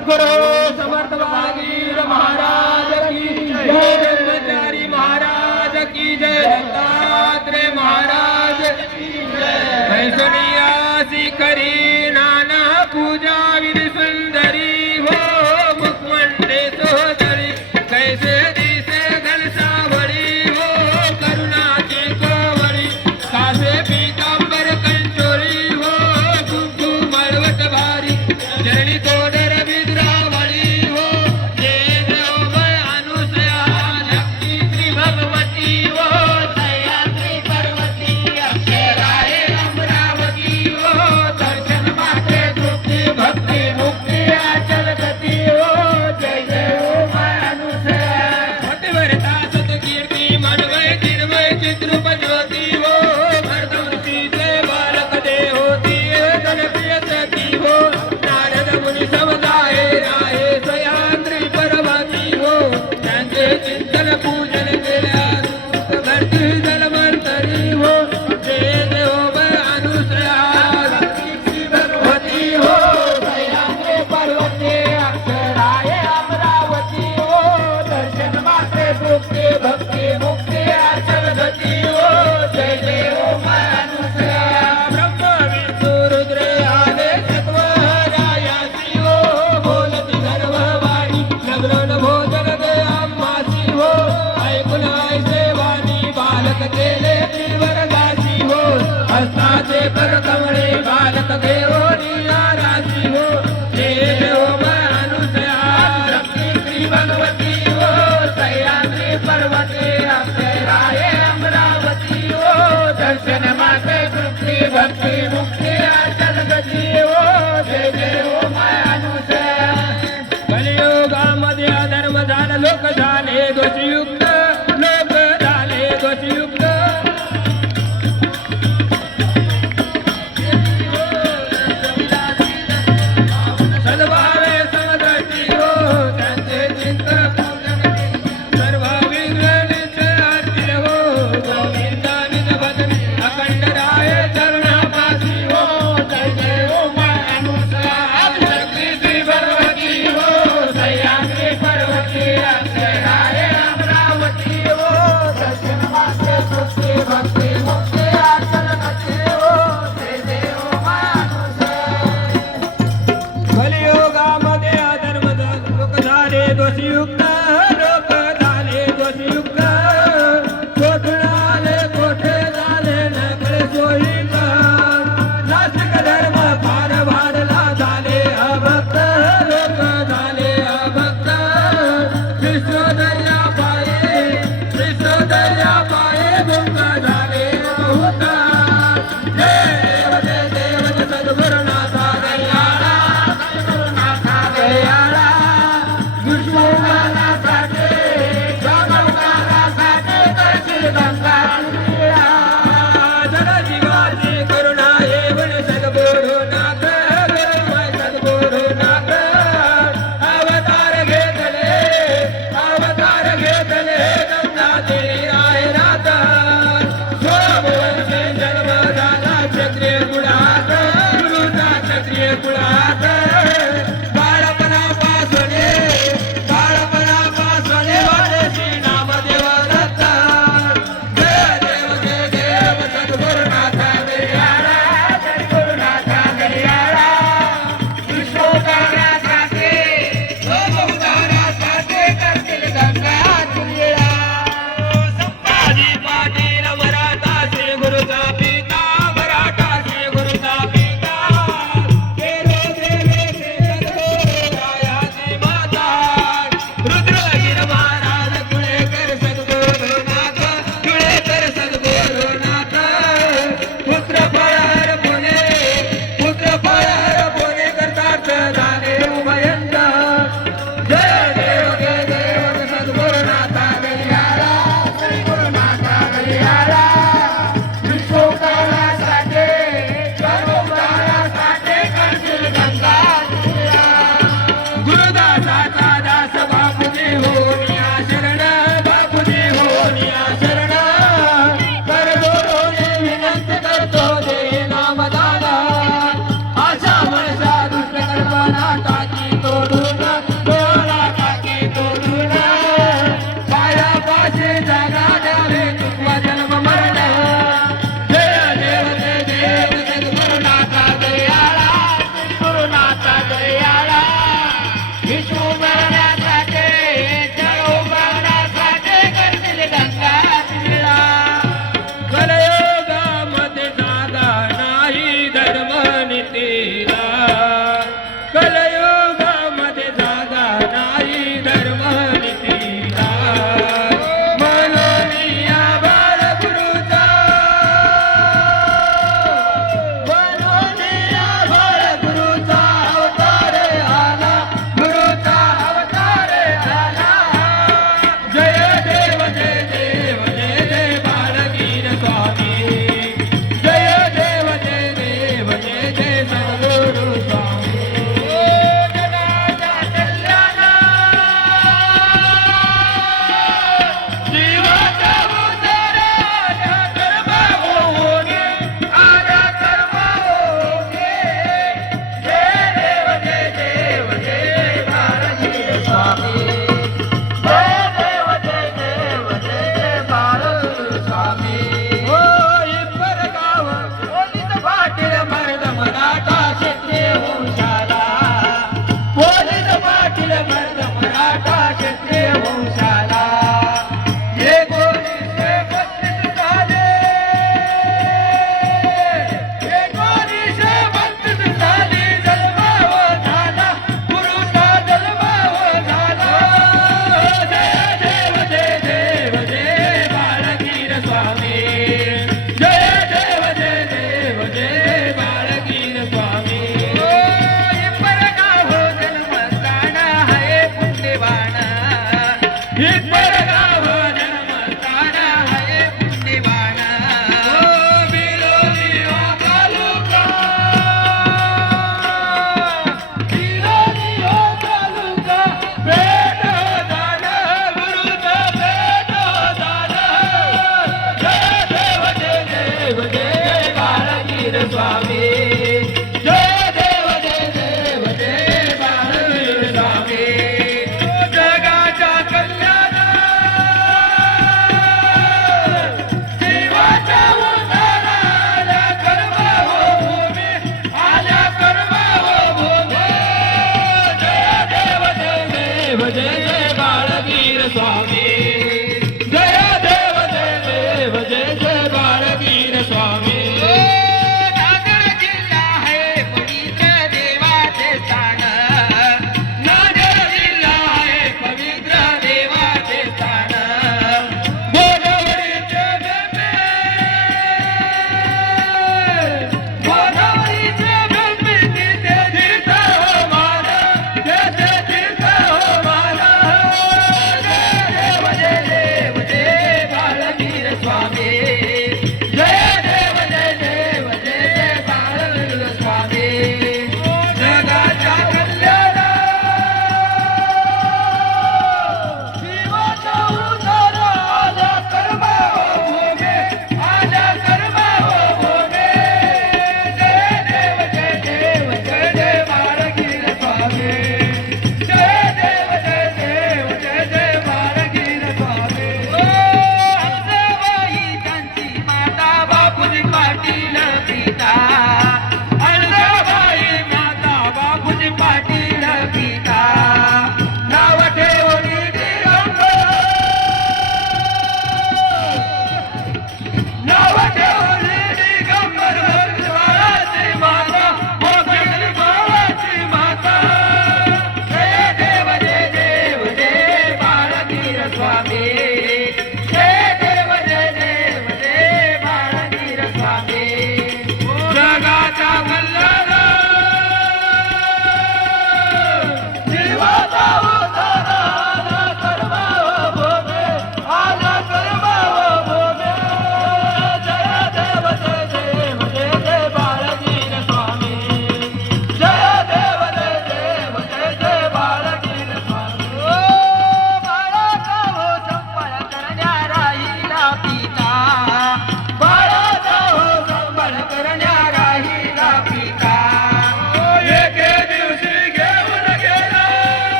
समर्थ भागीर महाराज की जय। ब्रह्मचारी महाराज की जय। दत्तात्रेय महाराज की जय। सुनिया सी करी होता बाळवीर स्वामी.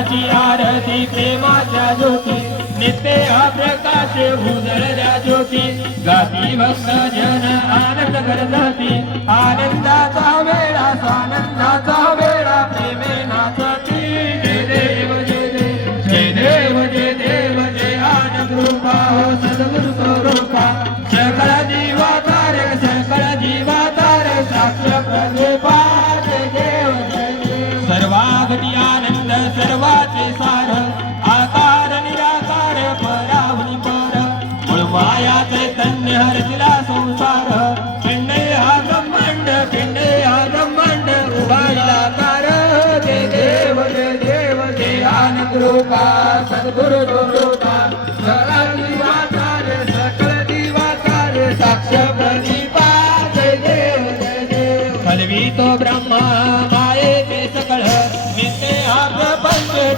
ज्ञानाची आरती प्रेमाच्या ज्योती नित्य अप्रकाश उजळल्या ज्योती. गाती भक्त जन आनंद करत आनंदाचा वेळा आनंदाचा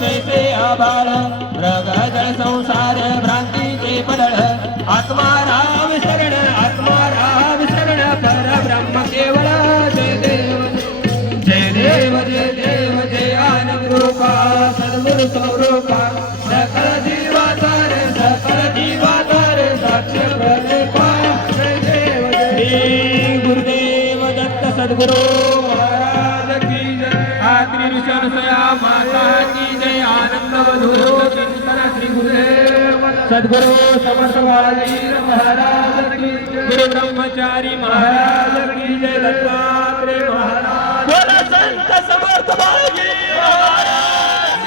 they say about त्रिषरसया माता की जय। आनंद वधूरो चिंतन श्री गुरुदेव सदगुरु समर्थ बालाजी महाराज की गुरु ब्रह्मचारी महाराज की जय दत्तात्रेय महाराज बोला संत समर्थ बालाजी महाराज